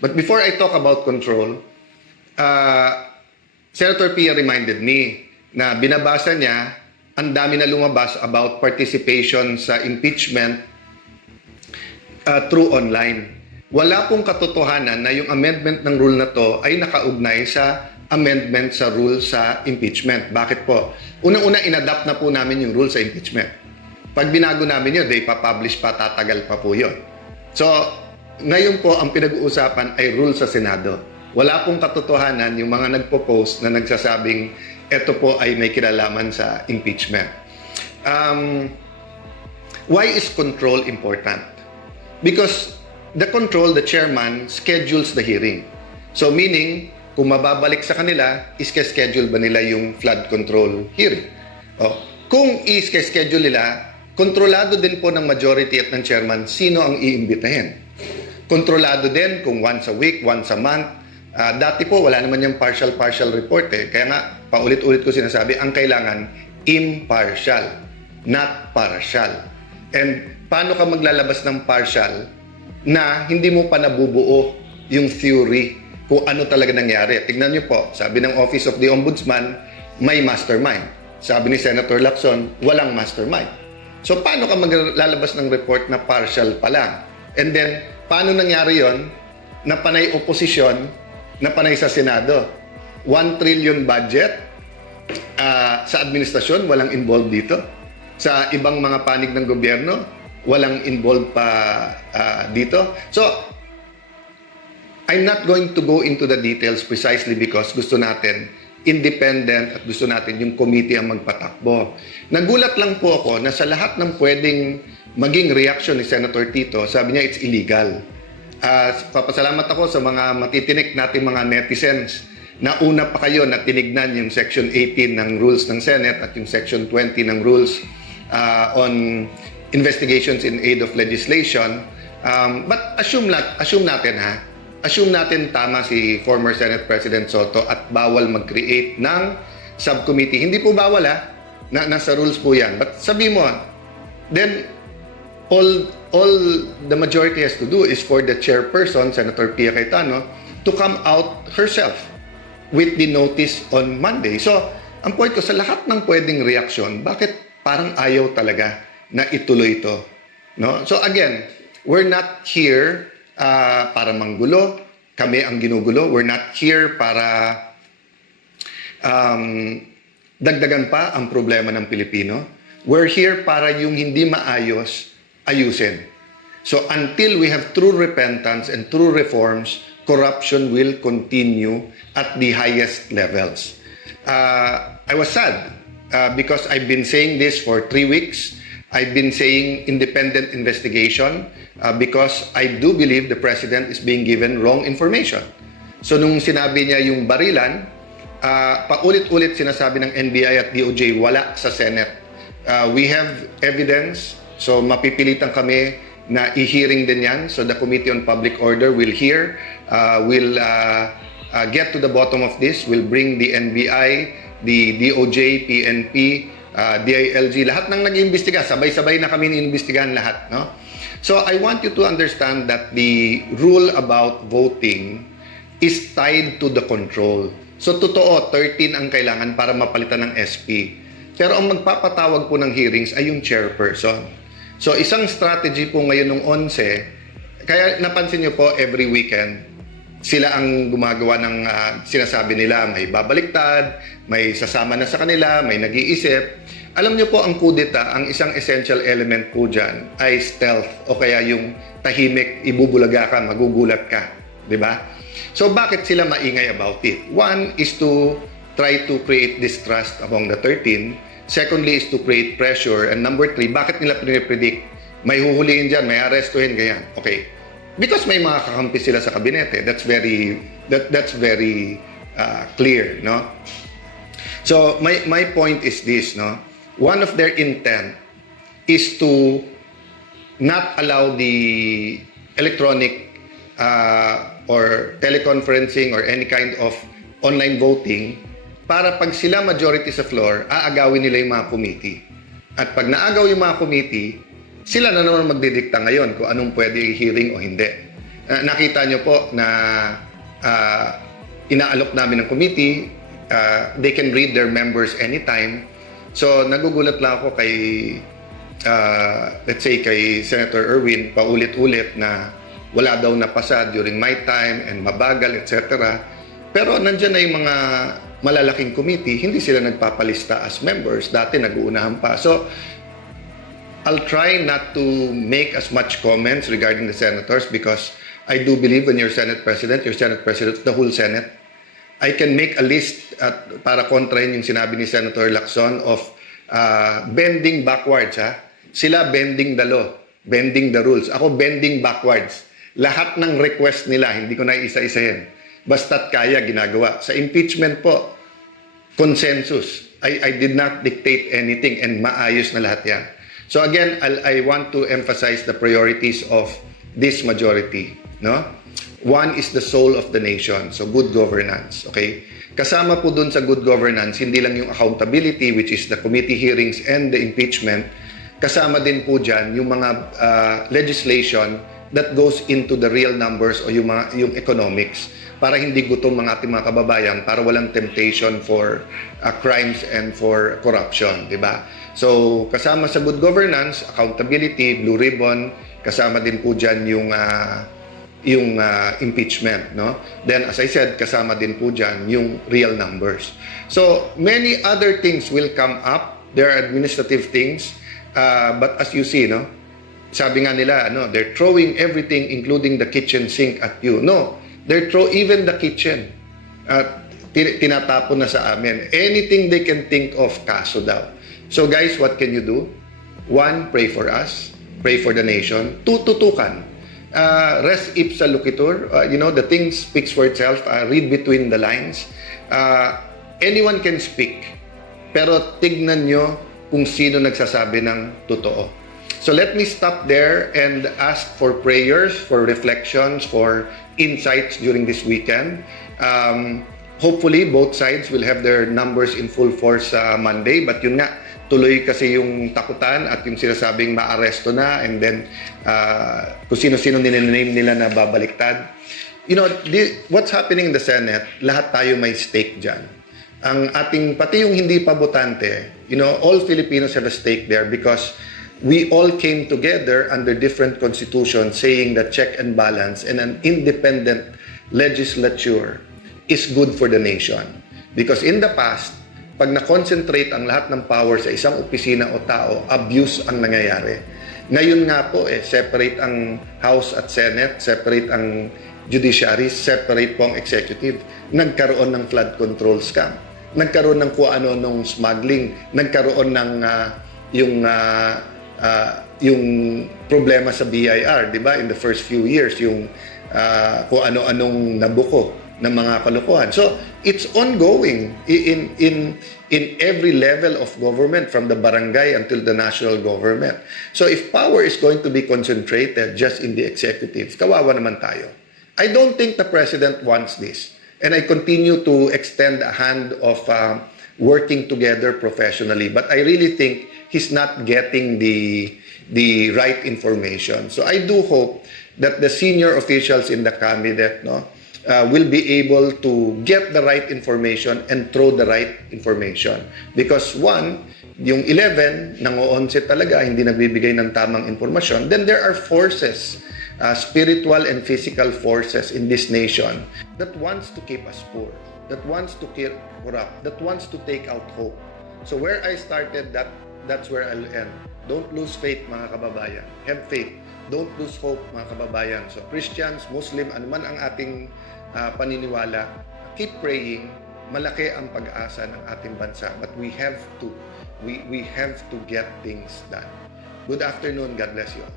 But before I talk about control, Senator Pia reminded me na binabasa niya ang dami na lumabas about participation sa impeachment through online. Wala pong katotohanan na yung amendment ng rule na to ay nakaugnay sa amendment sa rule sa impeachment. Bakit po? Unang-una, inadapt na po namin yung rule sa impeachment. Pag binago namin yun, they pa-publish pa, tatagal pa po yun. So, ngayon po, ang pinag-uusapan ay rule sa Senado. Wala pong katotohanan yung mga nagpo-post na nagsasabing ito po ay may kinalaman sa impeachment. Why is control important? Because the control, the chairman, schedules the hearing. So meaning, kung mababalik sa kanila, iske-schedule ba nila yung flood control hearing? Kung iske-schedule nila, kontrolado din po ng majority at ng chairman sino ang iimbitahin. Kontrolado din kung once a week, once a month. Dati po, wala naman yung partial report eh. Kaya nga, paulit-ulit ko sinasabi, ang kailangan impartial, not partial. And paano ka maglalabas ng partial na hindi mo pa nabubuo yung theory kung ano talaga nangyari? Tignan nyo po, sabi ng Office of the Ombudsman, may mastermind. Sabi ni Senator Lacson, walang mastermind. So paano ka maglalabas ng report na partial pa lang? And then, paano nangyari yon na panay oposisyon, na panay sa Senado? 1 trillion budget sa administrasyon, walang involved dito. Sa ibang mga panig ng gobyerno, walang involved pa dito. So, I'm not going to go into the details precisely because gusto natin independent at gusto natin yung committee ang magpatakbo. Nagulat lang po ako na sa lahat ng pwedeng maging reaction ni Senator Tito, sabi niya it's illegal. Papasalamat ako sa mga matitinik nating mga netizens na una pa kayo na tinignan yung Section 18 ng rules ng Senate at yung Section 20 ng rules on investigations in aid of legislation. But assume natin tama si former Senate President Soto at bawal mag-create ng subcommittee. Hindi po bawal nasa rules po yan. But sabi mo, then all the majority has to do is for the chairperson, Senator Pia Cayetano, to come out herself with the notice on Monday. So, ang point ko, sa lahat ng pwedeng reaksyon, bakit parang ayaw talaga na ituloy ito? No? So again, we're not here para manggulo. Kami ang ginugulo. We're not here para dagdagan pa ang problema ng Pilipino. We're here para yung hindi maayos, ayusin. So until we have true repentance and true reforms, corruption will continue at the highest levels. I was sad because I've been saying this for 3 weeks. I've been saying independent investigation because I do believe the President is being given wrong information. So nung sinabi niya yung barilan, paulit-ulit sinasabi ng NBI at DOJ, wala sa Senate. We have evidence, so mapipilitan kami na i-hearing din yan. So the Committee on Public Order will hear, will get to the bottom of this, will bring the NBI, the DOJ, PNP, DILG, lahat ng nag-iimbestiga, sabay-sabay na kami inimbestigahan lahat. No? So I want you to understand that the rule about voting is tied to the control. So totoo, 13 ang kailangan para mapalitan ng SP. Pero ang magpapatawag po ng hearings ay yung chairperson. So isang strategy po ngayon ng 11, kaya napansin nyo po every weekend, sila ang gumagawa ng sinasabi nila, may babaliktad, may sasama na sa kanila, may nag-iisip. Alam nyo po ang kudeta, ang isang essential element po dyan ay stealth o kaya yung tahimik, ibubulaga ka, magugulat ka. Diba? So bakit sila maingay about it? One is to try to create distrust among the 13. Secondly is to create pressure. And number 3, bakit nila pinipredict? May huhulihin dyan, may arestuhin, ganyan. Okay. Because may mga kakampi sila sa kabinete. That's very clear, no? So my point is this, no? One of their intent is to not allow the electronic or teleconferencing or any kind of online voting para pag sila majority sa floor, aagawin nila yung mga committee. At pag naagaw yung mga committee, sila na naman magdidikta ngayon kung anong pwede i-hearing o hindi. Nakita nyo po na inaalok namin ng committee. They can read their members anytime. So nagugulat lang ako kay let's say kay Senator Erwin paulit-ulit na wala daw napasa during my time and mabagal, etc. Pero nandiyan na yung mga malalaking committee, hindi sila nagpapalista as members. Dati nag-uunahan pa. So I'll try not to make as much comments regarding the senators because I do believe when you're Senate President of the whole Senate. I can make a list para kontrahin yung sinabi ni Senator Lacson of bending backwards. Sila bending the law, bending the rules. Ako bending backwards. Lahat ng request nila, hindi ko na isa-isahin. Basta't kaya, ginagawa. Sa impeachment po, consensus. I did not dictate anything and maayos na lahat yan. So again, I want to emphasize the priorities of this majority. No? One is the soul of the nation, so good governance. Okay? Kasama po dun sa good governance, hindi lang yung accountability, which is the committee hearings and the impeachment. Kasama din po dyan yung mga legislation that goes into the real numbers o yung economics para hindi gutom ang ating mga kababayan, para walang temptation for crimes and for corruption, di ba? So, kasama sa good governance, accountability, blue ribbon, kasama din po dyan yung impeachment, no? Then, as I said, kasama din po dyan yung real numbers. So, many other things will come up. There are administrative things, but as you see, no? Sabi nga nila, they're throwing everything, including the kitchen sink at you. No, they're even the kitchen. Tinatapon na sa amin. Anything they can think of, kaso daw. So guys, what can you do? One, pray for us. Pray for the nation. Two, tutukan. Res ipsa loquitur. The thing speaks for itself. Read between the lines. Anyone can speak. Pero tignan nyo kung sino nagsasabi ng totoo. So let me stop there and ask for prayers, for reflections, for insights during this weekend. Hopefully, both sides will have their numbers in full force Monday. But yun nga, tuloy kasi yung takutan at yung sinasabing maaresto na and then kung sino-sino ninename nila na babaliktad. What's happening in the Senate, lahat tayo may stake dyan. Ang ating, pati yung hindi pa botante, all Filipinos have a stake there because we all came together under different constitutions saying that check and balance and an independent legislature is good for the nation. Because in the past, pag na-concentrate ang lahat ng power sa isang opisina o tao, abuse ang nangyayari. Ngayon nga po, separate ang House at Senate, separate ang judiciary, separate po ang executive. Nagkaroon ng flood control scam. Nagkaroon ng kung ano nung smuggling. Nagkaroon ng yung problema sa BIR, di ba? In the first few years, yung kung ano-anong nabuko ng mga kalokohan. So, it's ongoing in every level of government, from the barangay until the national government. So, if power is going to be concentrated just in the executive, kawawa naman tayo. I don't think the president wants this. And I continue to extend a hand of working together professionally. But I really think he's not getting the right information. So I do hope that the senior officials in the cabinet will be able to get the right information and throw the right information. Because one, yung 11, nang-o-onset talaga, hindi nagbibigay ng tamang informasyon, then there are forces, spiritual and physical forces in this nation that wants to keep us poor, that wants to keep corrupt, that wants to take out hope. So where I started, that's where I'll end. Don't lose faith, mga kababayan. Have faith. Don't lose hope, mga kababayan. So Christians, Muslim, anuman ang ating paniniwala, keep praying. Malaki ang pag-asa ng ating bansa. But we have to get things done. Good afternoon. God bless you all.